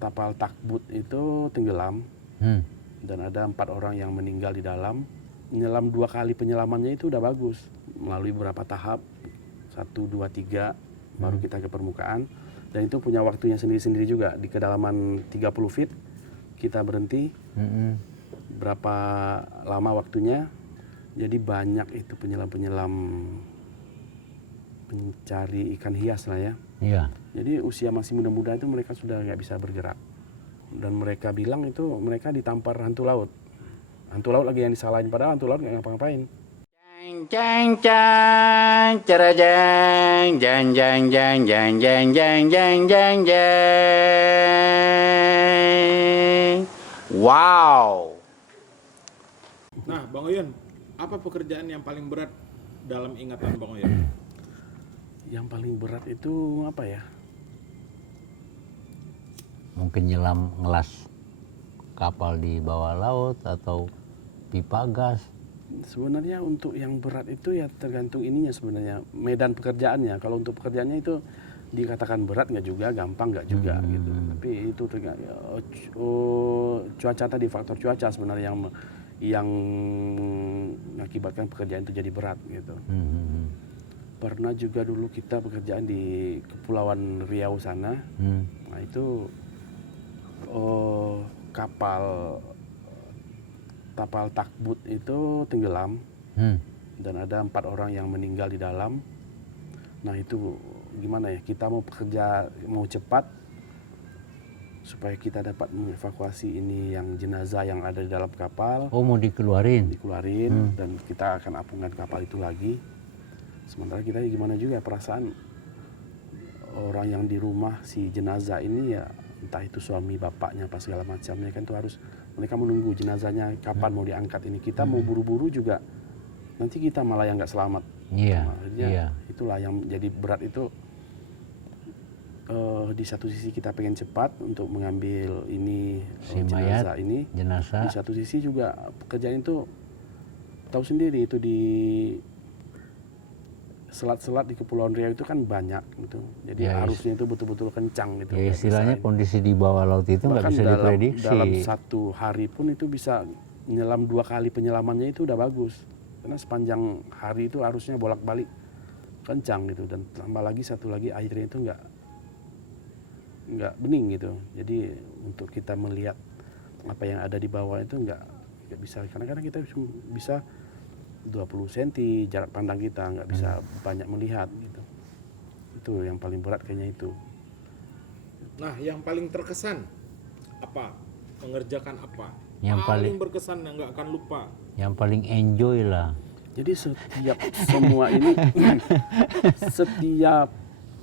kapal takbut itu tenggelam dan ada 4 orang yang meninggal di dalam. Menyelam 2 kali penyelamannya itu udah bagus melalui beberapa tahap 1, 2, 3 baru kita ke permukaan, dan itu punya waktunya sendiri-sendiri juga. Di kedalaman 30 feet kita berhenti berapa lama waktunya. Jadi banyak itu penyelam-penyelam pencari ikan hias lah ya. Iya. Jadi usia masih muda-muda itu mereka sudah nggak bisa bergerak. Dan mereka bilang itu mereka ditampar hantu laut. Hantu laut lagi yang disalahin, padahal hantu laut nggak ngapa-ngapain. Jang jang cerajang jang jang jang jang jang jang jang jang jang. Wow. Nah, Bang Oyen, apa pekerjaan yang paling berat dalam ingatan Bang Oyen? Yang paling berat itu apa ya? Mungkin nyelam ngelas kapal di bawah laut atau pipa gas. Sebenarnya untuk yang berat itu ya tergantung ininya sebenarnya, medan pekerjaannya. Kalau untuk pekerjaannya itu dikatakan berat nggak juga, gampang nggak juga gitu. Tapi itu cuaca tadi, faktor cuaca sebenarnya yang mengakibatkan pekerjaan itu jadi berat gitu. Pernah juga dulu kita pekerjaan di Kepulauan Riau sana. Nah itu kapal takbut itu tenggelam dan ada 4 orang yang meninggal di dalam. Nah itu gimana ya, kita mau bekerja mau cepat supaya kita dapat mengevakuasi ini yang jenazah yang ada di dalam kapal. Oh, mau dikeluarin? Dikeluarin dan kita akan apungkan kapal itu lagi. Sementara kita gimana juga perasaan orang yang di rumah si jenazah ini ya, entah itu suami bapaknya apa segala macamnya kan, itu harus mereka menunggu jenazahnya kapan mau diangkat ini. Kita mau buru-buru juga nanti kita malah yang nggak selamat. Iya. Nah, itulah yang jadi berat itu. Di satu sisi kita pengen cepat untuk mengambil ini Si jenazah mayat, ini. jenazah. Di satu sisi juga pekerjaan itu tahu sendiri itu di selat-selat di Kepulauan Riau itu kan banyak gitu. Jadi Ya, arusnya itu betul-betul kencang gitu. Ya nggak istilahnya bisa kondisi di bawah laut itu nggak bahkan bisa diprediksi. dalam 1 hari pun itu bisa menyelam 2 kali penyelamannya itu udah bagus. Karena sepanjang hari itu arusnya bolak-balik kencang gitu, dan tambah lagi satu lagi airnya itu nggak bening gitu. Jadi untuk kita melihat apa yang ada di bawah itu nggak bisa. Kadang-kadang kita cuma bisa 20 cm jarak pandang kita, nggak bisa banyak melihat gitu. Itu yang paling berat kayaknya itu. Nah, yang paling terkesan apa? Mengerjakan apa? Yang paling berkesan yang nggak akan lupa. Yang paling enjoy lah. Jadi setiap semua ini setiap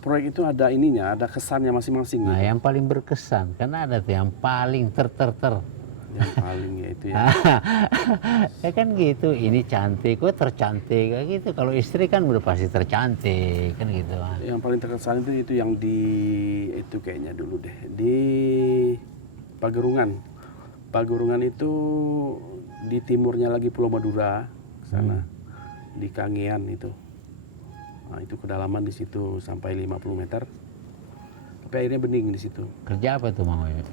proyek itu ada ininya, ada kesannya masing-masing Nah, gitu. yang paling berkesan karena ada tuh yang paling ter. Yang paling ya itu ya. Ya kan gitu, ini cantik, kok tercantik kayak gitu. Kalau istri kan udah pasti tercantik kan gitu. Yang paling terkesan itu yang di itu kayaknya dulu deh di Pagerungan. Pagerungan itu di timurnya lagi Pulau Madura sana, di Kangean itu. Nah, itu kedalaman di situ sampai 50 meter. Tapi airnya bening di situ. Kerja apa tuh Mang Oyen?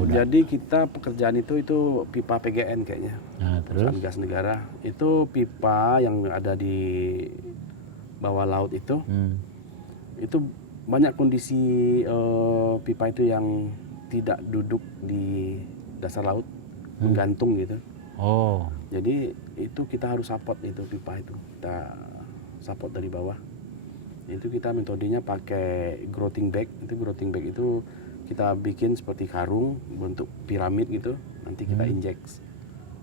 Udah. Jadi kita pekerjaan itu pipa PGN kayaknya. Nah, terus Perusahaan gas negara. Itu pipa yang ada di bawah laut itu. Itu banyak kondisi pipa itu yang tidak duduk di dasar laut, menggantung gitu. Oh, Jadi itu kita harus support itu pipa itu. Kita support dari bawah. Itu kita metodenya pakai growthing bag. Itu growthing bag itu kita bikin seperti karung bentuk piramid gitu. Nanti kita injek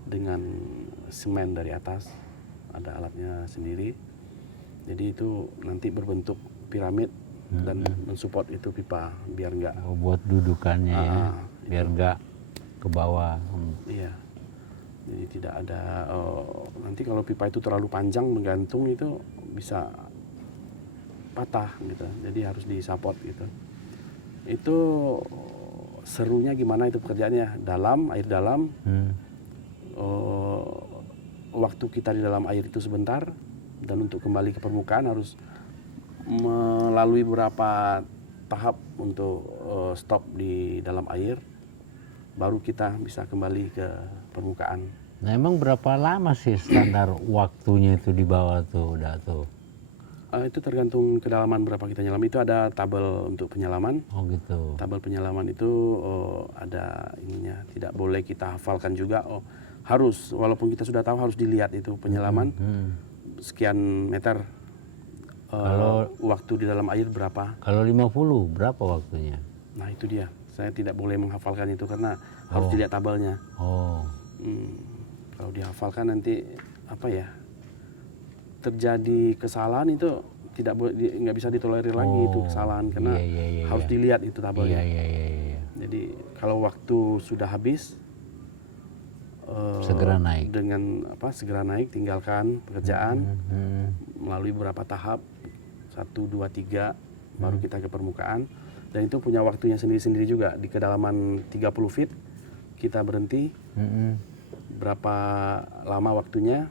dengan semen dari atas. Ada alatnya sendiri. Jadi itu nanti berbentuk piramid dan mensupport itu pipa biar enggak buat dudukannya ya, biar nggak ke bawah. iya. Jadi tidak ada nanti kalau pipa itu terlalu panjang menggantung itu bisa patah gitu. Jadi harus disupport gitu. Itu serunya gimana itu pekerjaannya? Air dalam. Waktu kita di dalam air itu sebentar, dan untuk kembali ke permukaan harus melalui beberapa tahap untuk stop di dalam air, baru kita bisa kembali ke permukaan. Nah emang berapa lama sih standar waktunya itu di bawah tuh, Dato? Itu tergantung kedalaman berapa kita nyelam. Itu ada tabel untuk penyelaman. Oh gitu. Tabel penyelaman itu ada ininya, tidak boleh kita hafalkan juga. Harus, walaupun kita sudah tahu harus dilihat itu penyelaman sekian meter. Waktu di dalam air berapa? Kalau 50 berapa waktunya? Nah itu dia. Saya tidak boleh menghafalkan itu karena harus dilihat tabelnya. Oh. Kalau dihafalkan nanti apa ya? Terjadi kesalahan itu nggak bisa ditolerir lagi itu kesalahan karena harus dilihat itu tabelnya. Iya. Jadi kalau waktu sudah habis Segera naik. dengan segera naik, tinggalkan pekerjaan melalui beberapa tahap 1, 2, 3 baru kita ke permukaan, dan itu punya waktunya sendiri-sendiri juga. Di kedalaman 30 feet kita berhenti, berapa lama waktunya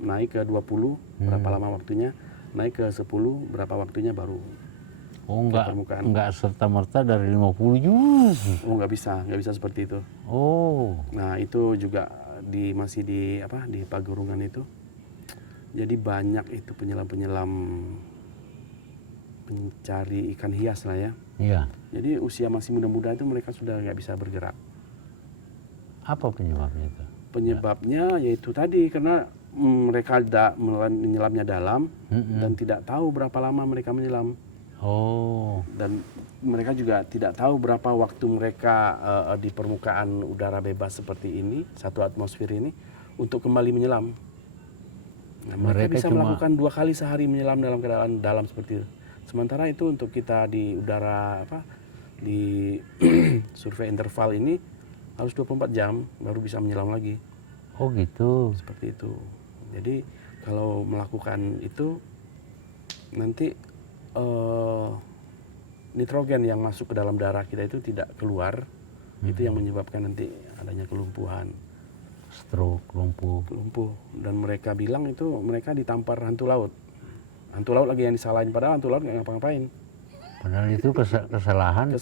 naik ke 20, berapa lama waktunya naik ke 10, berapa waktunya baru enggak serta-merta dari 50 juz. nggak bisa seperti itu. Nah itu juga masih di Pagurungan itu. Jadi banyak itu penyelam pencari ikan hias lah ya. Iya. Jadi usia masih muda-muda itu mereka sudah nggak bisa bergerak. Apa penyebabnya itu? Penyebabnya yaitu tadi karena mereka menyelamnya dalam dan tidak tahu berapa lama mereka menyelam. Dan mereka juga tidak tahu berapa waktu mereka di permukaan udara bebas seperti ini, satu atmosfer ini, untuk kembali menyelam. Nah, mereka bisa melakukan 2 kali sehari menyelam dalam keadaan dalam seperti itu. Sementara itu untuk kita di udara di survei interval ini harus 24 jam baru bisa menyelam lagi. Oh gitu. Seperti itu. Jadi kalau melakukan itu nanti nitrogen yang masuk ke dalam darah kita itu tidak keluar. Itu yang menyebabkan nanti adanya kelumpuhan. Stroke, lumpuh. Dan mereka bilang itu mereka ditampar hantu laut. Hantu laut lagi yang disalahin, padahal hantu laut nggak ngapa-ngapain. Padahal itu kesalahan.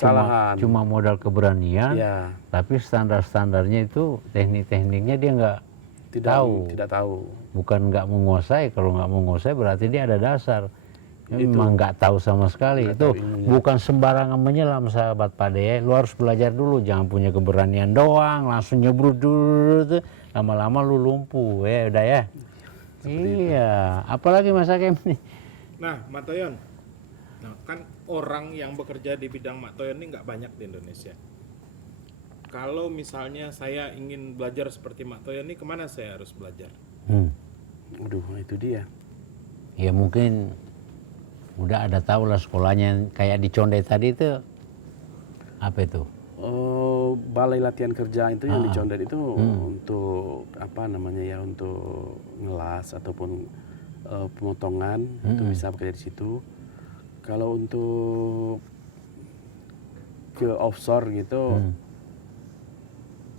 Cuma modal keberanian, tapi standar-standarnya itu teknik-tekniknya dia nggak tahu. Tidak tahu. Bukan nggak menguasai, kalau nggak menguasai berarti dia ada dasar. Memang nggak tahu sama sekali. Itu bukan sembarangan menyelam, sahabat Pade ya. Lu harus belajar dulu, jangan punya keberanian doang, langsung nyebrut dulu tuh. Lama-lama lu lumpuh ya, udah ya. Iya, apalagi Mas Hakim nih. Nah, Matoyon, kan orang yang bekerja di bidang Matoyon ini nggak banyak di Indonesia. Kalau misalnya saya ingin belajar seperti Matoyon ini, kemana saya harus belajar? Aduh, itu dia. Ya mungkin udah ada tahu lah sekolahnya, kayak di Condet tadi itu apa itu? Balai latihan kerja itu yang di Condet itu untuk untuk ngelas ataupun pemotongan itu bisa bekerja di situ. Kalau untuk ke offshore gitu,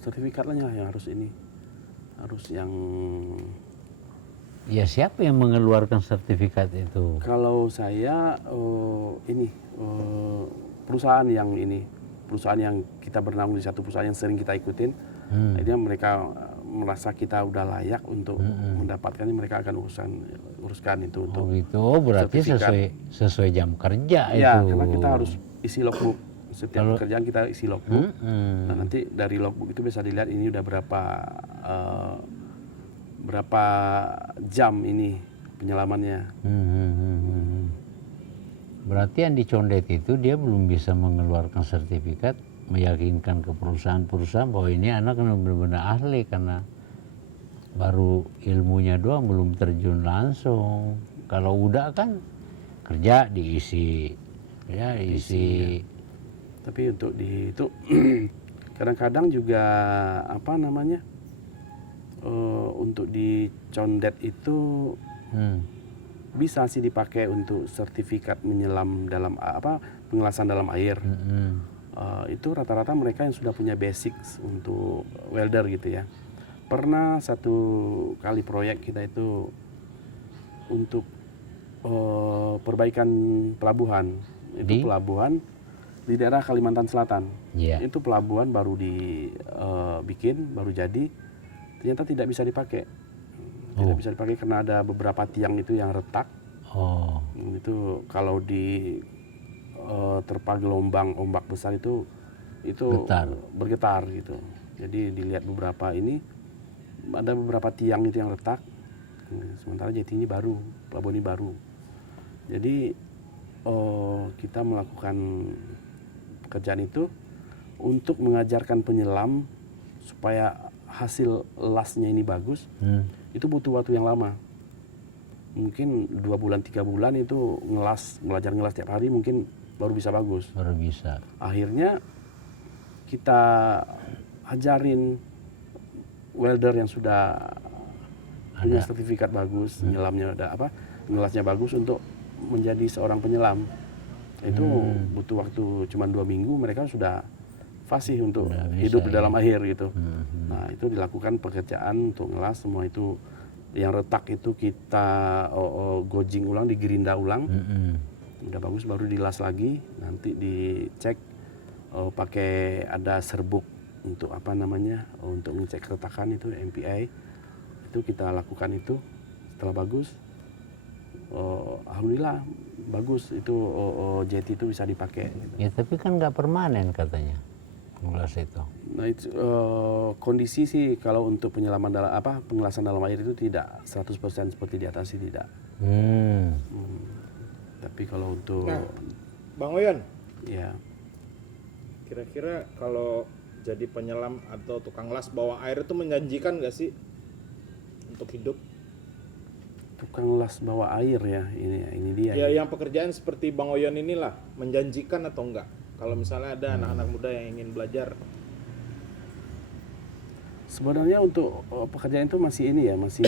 sertifikatnya yang harus yang. Ya siapa yang mengeluarkan sertifikat itu? Kalau saya perusahaan yang kita bernaung di satu perusahaan yang sering kita ikutin, akhirnya mereka merasa kita udah layak untuk mendapatkannya, mereka akan uruskan itu untuk. Oh gitu, berarti sesuai jam kerja ya, itu. Karena kita harus isi logbook. Setiap pekerjaan kita isi logbook. Nah nanti dari logbook itu bisa dilihat ini udah berapa jam ini penyelamannya. Berarti yang di Condet itu dia belum bisa mengeluarkan sertifikat, meyakinkan ke perusahaan-perusahaan bahwa ini anak benar-benar ahli, karena baru ilmunya doang, belum terjun langsung. Kalau udah kan kerja diisi, ya isi. Tapi untuk itu kadang-kadang juga untuk di Condet itu bisa sih dipakai untuk sertifikat menyelam dalam pengelasan dalam air. Itu rata-rata mereka yang sudah punya basics untuk welder gitu ya. Pernah satu kali proyek kita itu untuk perbaikan pelabuhan. Itu pelabuhan di daerah Kalimantan Selatan. Iya. Itu pelabuhan baru dibikin, baru jadi, ternyata tidak bisa dipakai. Tidak bisa dipakai karena ada beberapa tiang itu yang retak. Oh, Itu kalau terpa gelombang ombak besar itu Getar. bergetar gitu. Jadi dilihat beberapa ini ada beberapa tiang itu yang retak. Sementara jeti ini baru, pelabuhan ini baru. Jadi kita melakukan pekerjaan itu untuk mengajarkan penyelam supaya hasil lasnya ini bagus. Itu butuh waktu yang lama. Mungkin 2 bulan 3 bulan itu belajar ngelas tiap hari mungkin baru bisa bagus. baru bisa. Akhirnya kita ajarin welder yang sudah punya sertifikat bagus, nyelamnya ngelasnya bagus untuk menjadi seorang penyelam. Itu butuh waktu cuma 2 minggu, mereka sudah fasih untuk hidup di dalam air gitu. Nah itu dilakukan pekerjaan untuk ngelas semua itu. Yang retak itu kita gojing ulang, digerinda ulang. Udah bagus baru dilas lagi, nanti dicek pakai ada serbuk untuk untuk ngecek keretakan itu MPI. Itu kita lakukan itu. Setelah bagus, alhamdulillah bagus itu jeti itu bisa dipakai. Ya tapi kan nggak permanen katanya gelas itu. Nah itu kondisi sih kalau untuk penyelaman pengelasan dalam air itu tidak 100% seperti di atas sih tidak. Tapi kalau untuk Nah, Bang Oyon, ya kira-kira kalau jadi penyelam atau tukang las bawah air itu menjanjikan nggak sih untuk hidup? tukang las bawah air ya ini dia. Ya, yang pekerjaan seperti Bang Oyon inilah menjanjikan atau enggak? Kalau misalnya ada anak-anak muda yang ingin belajar. Sebenarnya untuk pekerjaan itu masih masih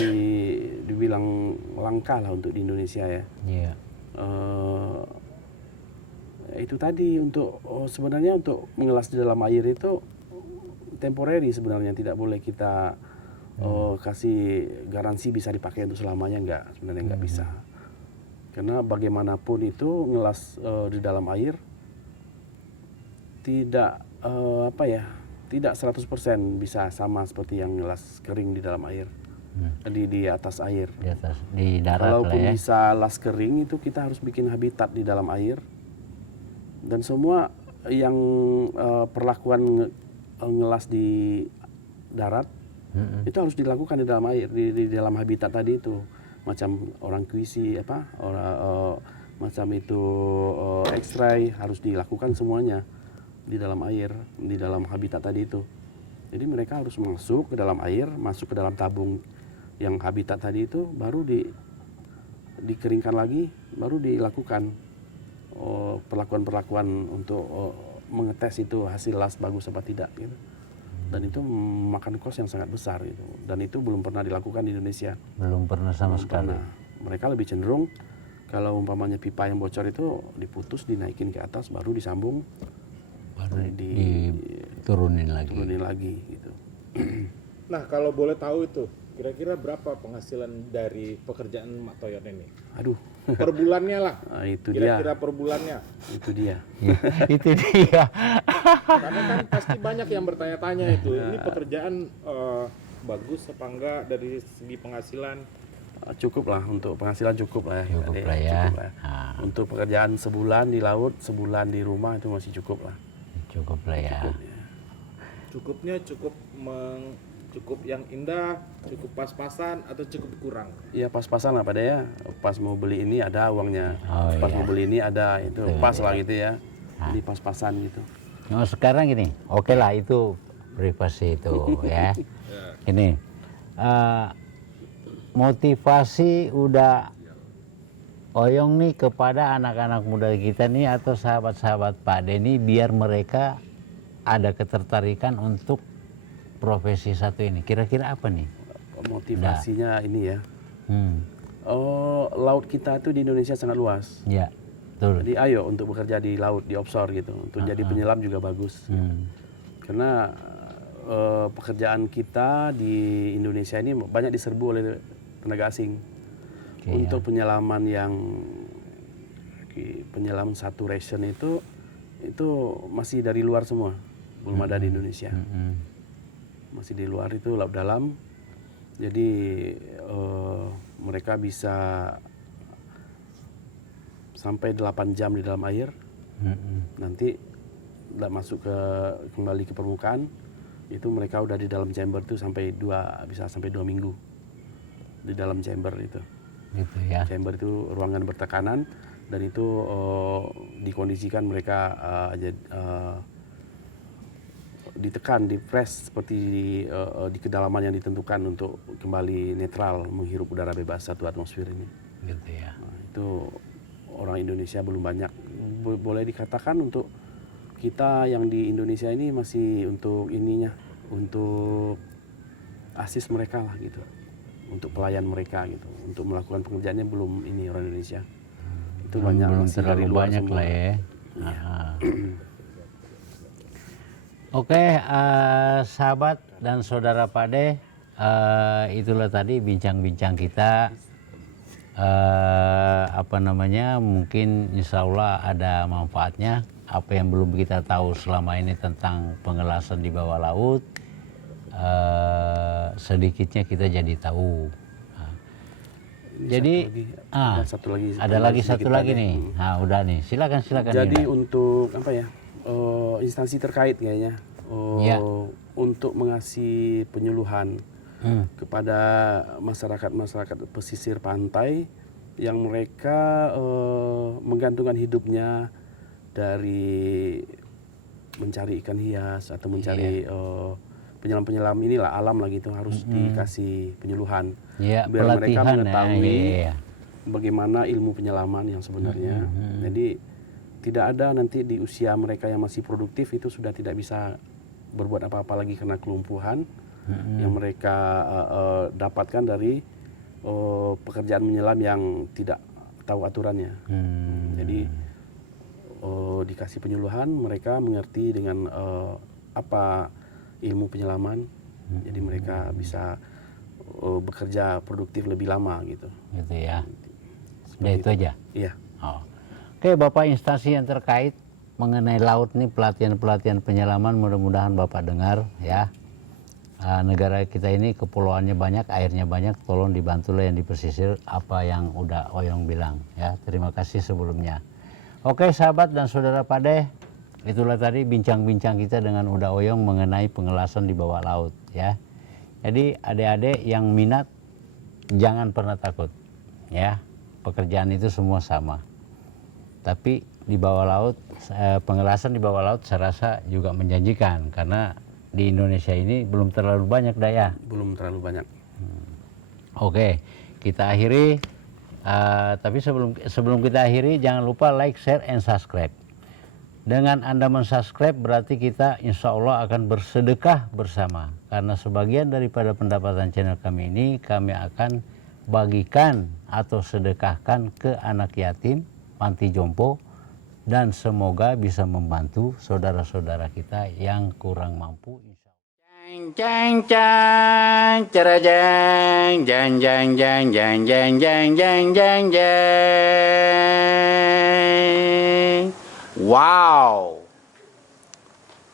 dibilang langka lah untuk di Indonesia ya. Iya. Itu tadi untuk sebenarnya untuk mengelas di dalam air itu temporary sebenarnya, tidak boleh kita kasih garansi bisa dipakai untuk selamanya, sebenarnya nggak bisa. Karena bagaimanapun itu ngelas di dalam air tidak tidak 100% bisa sama seperti yang ngelas kering di dalam air. Di atas air. Di darat Kalaupun lah ya. bisa las kering itu kita harus bikin habitat di dalam air. Dan semua yang perlakuan ngelas di darat itu harus dilakukan di dalam air, di dalam habitat tadi itu. Macam orang kuisi macam itu X-ray harus dilakukan semuanya di dalam air, di dalam habitat tadi itu. Jadi mereka harus masuk ke dalam air, masuk ke dalam tabung yang habitat tadi itu, baru dikeringkan lagi, baru dilakukan perlakuan-perlakuan untuk mengetes itu hasil las bagus apa tidak gitu. Dan itu memakan kos yang sangat besar gitu. Dan itu belum pernah dilakukan di Indonesia. Belum pernah sama sekali. Mereka lebih cenderung kalau umpamanya pipa yang bocor itu diputus, dinaikin ke atas, baru disambung, Baru diturunin lagi. turunin lagi gitu. Nah, kalau boleh tahu itu, kira-kira berapa penghasilan dari pekerjaan Mak Toyon ini? Aduh, Per bulannya lah. nah, itu dia. Kira-kira per bulannya. Itu dia. Itu dia. Karena kan pasti banyak yang bertanya-tanya itu. Ini pekerjaan bagus apa enggak dari segi penghasilan? Cukup lah untuk penghasilan, cukup lah ya. Cukup Adek, lah ya. cukup lah. Untuk pekerjaan sebulan di laut, sebulan di rumah itu masih cukup lah. Cukup lah ya. Cukupnya cukup yang indah, cukup pas-pasan atau cukup kurang? Iya pas-pasan lah pada ya. Pas mau beli ini ada uangnya. Oh, Pas iya. mau beli ini ada, itu pas lah gitu ya. Jadi pas-pasan gitu. Nah, sekarang gini, oke lah itu privasi itu ya. Ini motivasi udah Oyong nih kepada anak-anak muda kita nih atau sahabat-sahabat Pak Denny biar mereka ada ketertarikan untuk profesi satu ini. Kira-kira apa nih? Motivasinya ini ya. Laut kita tuh di Indonesia sangat luas. Ya, betul. Jadi ayo untuk bekerja di laut, di offshore gitu. Untuk jadi penyelam juga bagus. Karena pekerjaan kita di Indonesia ini banyak diserbu oleh tenaga asing. Untuk penyelaman yang penyelam saturation itu itu masih dari luar semua, belum ada di Indonesia. Masih di luar itu laut dalam. Jadi mereka bisa sampai 8 jam di dalam air. Nanti masuk kembali ke permukaan, itu mereka udah di dalam chamber itu bisa sampai 2 minggu di dalam chamber itu. Gitu ya. Chamber itu ruangan bertekanan, dan itu dikondisikan mereka ditekan, di-press seperti di kedalaman yang ditentukan untuk kembali netral menghirup udara bebas 1 atmosfer ini. Gitu ya. Nah, itu orang Indonesia belum banyak. Boleh dikatakan untuk kita yang di Indonesia ini masih untuk asis mereka lah gitu, untuk pelayan mereka gitu, untuk melakukan pekerjaannya belum ini orang Indonesia. Itu banyak belum masih dari terlalu luar banyak semua. lah ya. Iya. Oke, sahabat dan saudara Pade, itulah tadi bincang-bincang kita. Mungkin insya Allah ada manfaatnya. Apa yang belum kita tahu selama ini tentang pengelasan di bawah laut, sedikitnya kita jadi tahu. Jadi ada lagi satu lagi nih. Nah, udah nih. Silakan. Jadi Nina. untuk instansi terkait kayaknya Ya. untuk mengasih penyuluhan kepada masyarakat pesisir pantai yang mereka menggantungkan hidupnya dari mencari ikan hias atau mencari penyelam-penyelam inilah, alam lah gitu, harus dikasih penyuluhan Ya, biar mereka pelatihan, mengetahui ya. bagaimana ilmu penyelaman yang sebenarnya. Jadi tidak ada nanti di usia mereka yang masih produktif itu sudah tidak bisa berbuat apa-apa lagi karena kelumpuhan yang mereka dapatkan dari pekerjaan menyelam yang tidak tahu aturannya. Jadi dikasih penyuluhan, mereka mengerti dengan apa ilmu penyelaman, jadi mereka bisa bekerja produktif lebih lama gitu. Gitu ya. Udah itu aja. Iya. Oh. Oke, Bapak, instansi yang terkait mengenai laut nih, pelatihan penyelaman, mudah-mudahan Bapak dengar ya. Negara kita ini kepulauannya banyak, airnya banyak, tolong dibantulah yang di pesisir apa yang udah Oyong bilang ya. Terima kasih sebelumnya. Oke, sahabat dan saudara Pade, itulah tadi bincang-bincang kita dengan Uda Oyong mengenai pengelasan di bawah laut ya. Jadi adik-adik yang minat jangan pernah takut ya. Pekerjaan itu semua sama. Tapi di bawah laut, pengelasan di bawah laut saya rasa juga menjanjikan karena di Indonesia ini belum terlalu banyak daya. Belum terlalu banyak. Oke, kita akhiri. Tapi sebelum kita akhiri, jangan lupa like, share, and subscribe. Dengan Anda mensubscribe berarti kita insya Allah akan bersedekah bersama. Karena sebagian daripada pendapatan channel kami ini kami akan bagikan atau sedekahkan ke anak yatim, panti jompo, dan semoga bisa membantu saudara-saudara kita yang kurang mampu. Jang jang cara jang jang jang jang jang jang jang jang jang jang. Wow.